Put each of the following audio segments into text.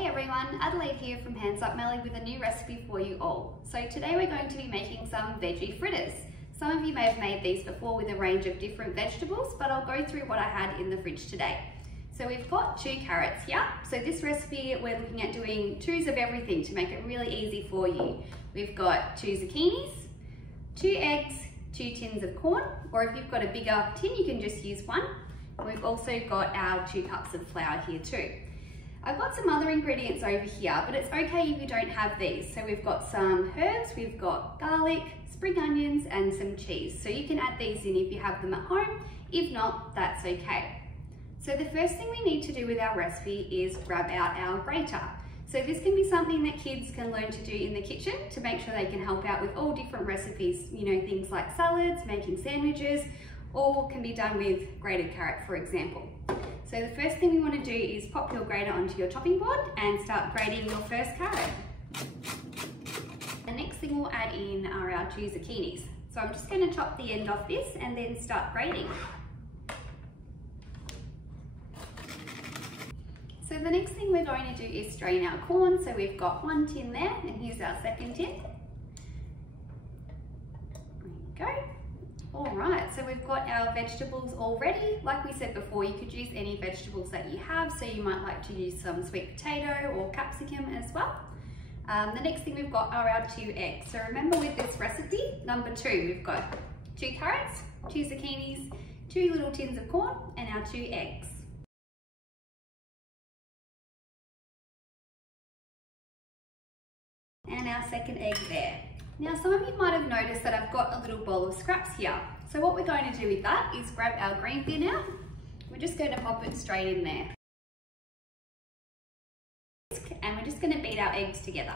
Hey everyone, Adelaide here from Hands Up Melly with a new recipe for you all. So today we're going to be making some veggie fritters. Some of you may have made these before with a range of different vegetables, but I'll go through what I had in the fridge today. So we've got 2 carrots here. So this recipe we're looking at doing 2s of everything to make it really easy for you. We've got 2 zucchinis, 2 eggs, 2 tins of corn, or if you've got a bigger tin you can just use 1. And we've also got our 2 cups of flour here too. I've got some other ingredients over here, but it's okay if you don't have these. So we've got some herbs, we've got garlic, spring onions, and some cheese. So you can add these in if you have them at home. If not, that's okay. So the first thing we need to do with our recipe is grab out our grater. So this can be something that kids can learn to do in the kitchen to make sure they can help out with all different recipes, you know, things like salads, making sandwiches, or can be done with grated carrot, for example. So the first thing we want to do is pop your grater onto your chopping board and start grating your first carrot. The next thing we'll add in are our 2 zucchinis. So I'm just going to chop the end off this and then start grating. So the next thing we're going to do is strain our corn. So we've got 1 tin there, and here's our second tin. There we go. All right, so we've got our vegetables all ready. Like we said before, you could use any vegetables that you have. So you might like to use some sweet potato or capsicum as well. The next thing we've got are our 2 eggs. So remember with this recipe, number 2, we've got 2 carrots, 2 zucchinis, 2 little tins of corn, and our 2 eggs. And our second egg there. Now some of you might have noticed that I've got a little bowl of scraps here. So what we're going to do with that is grab our green bin out. We're just going to pop it straight in there. And we're just going to beat our eggs together.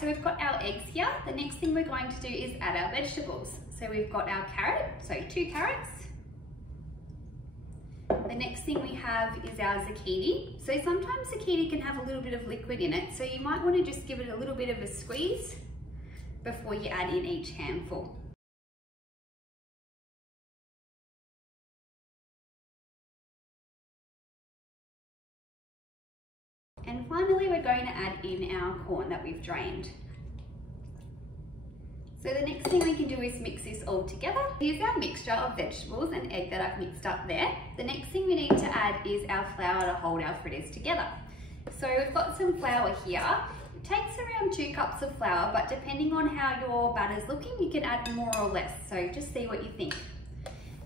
So we've got our eggs here. The next thing we're going to do is add our vegetables. So we've got our carrot, so 2 carrots. The next thing we have is our zucchini. So sometimes zucchini can have a little bit of liquid in it, so you might want to just give it a little bit of a squeeze before you add in each handful. And finally, we're going to add in our corn that we've drained. So the next thing we can do is mix this all together. Here's our mixture of vegetables and egg that I've mixed up there. The next thing we need to add is our flour to hold our fritters together. So we've got some flour here. It takes around 2 cups of flour, but depending on how your batter's looking, you can add more or less. So just see what you think.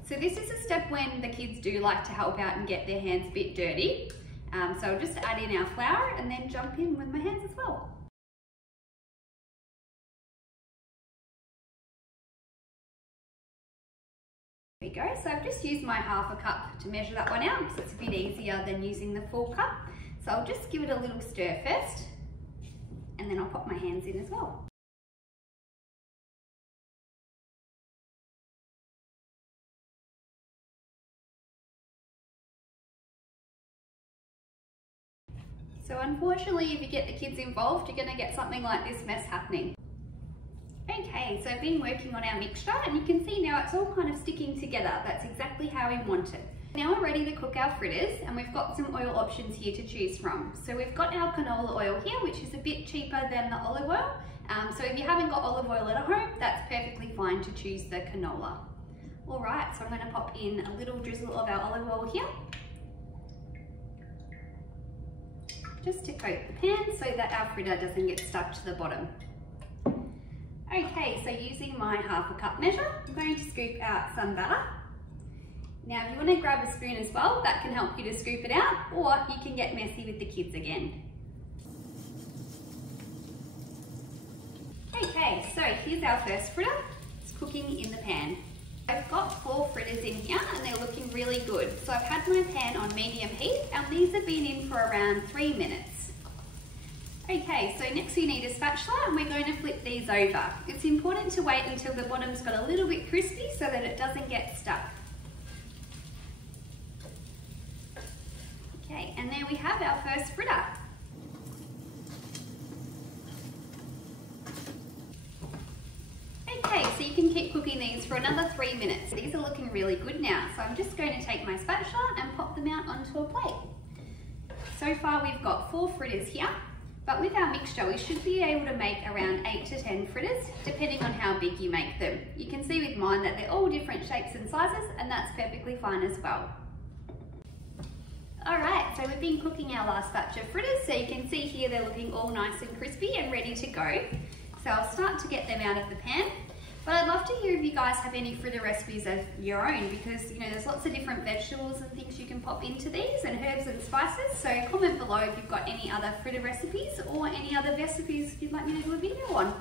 So this is a step when the kids do like to help out and get their hands a bit dirty. So I'll just add in our flour and then jump in with my hands as well. There we go. So I've just used my ½ cup to measure that one out because it's a bit easier than using the full cup. So I'll just give it a little stir first and then I'll pop my hands in as well. So unfortunately, if you get the kids involved, you're going to get something like this mess happening. Okay, so I've been working on our mixture and you can see now it's all kind of sticking together. That's exactly how we want it. Now we're ready to cook our fritters and we've got some oil options here to choose from. So we've got our canola oil here, which is a bit cheaper than the olive oil. So if you haven't got olive oil at home, that's perfectly fine to choose the canola. All right, so I'm going to pop in a little drizzle of our olive oil here, just to coat the pan so that our fritter doesn't get stuck to the bottom. Okay, so using my ½ cup measure, I'm going to scoop out some batter. Now if you want to grab a spoon as well, that can help you to scoop it out, or you can get messy with the kids again. Okay, so here's our first fritter. It's cooking in the pan. I've got 4 fritters in here and they're looking really good. So I've had my pan on medium heat and these have been in for around 3 minutes. Okay, so next we need a spatula and we're going to flip these over. It's important to wait until the bottom's got a little bit crispy so that it doesn't get stuck. Okay, and there we have our first fritter. Okay, so you can keep cooking these for another 3 minutes. These are looking really good now, so I'm just going to take my spatula and pop them out onto a plate. So far we've got 4 fritters here, but with our mixture we should be able to make around 8 to 10 fritters, depending on how big you make them. You can see with mine that they're all different shapes and sizes, and that's perfectly fine as well. Alright, so we've been cooking our last batch of fritters, so you can see here they're looking all nice and crispy and ready to go. So I'll start to get them out of the pan. But I'd love to hear if you guys have any fritter recipes of your own, because there's lots of different vegetables and things you can pop into these, and herbs and spices. So comment below if you've got any other fritter recipes or any other recipes you'd like me to do a video on.